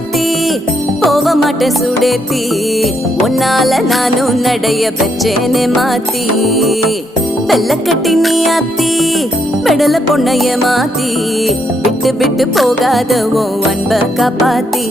மாத்தி போக மாட்டேன் சுடேத்தி உன்னால நானும் நடைய பெற்றேனே மாத்தி வெள்ள கட்டி நீ ஆத்தி பெடல பொண்ணைய மாத்தி விட்டு விட்டு போகாத உன் அன்ப காப்பாத்தி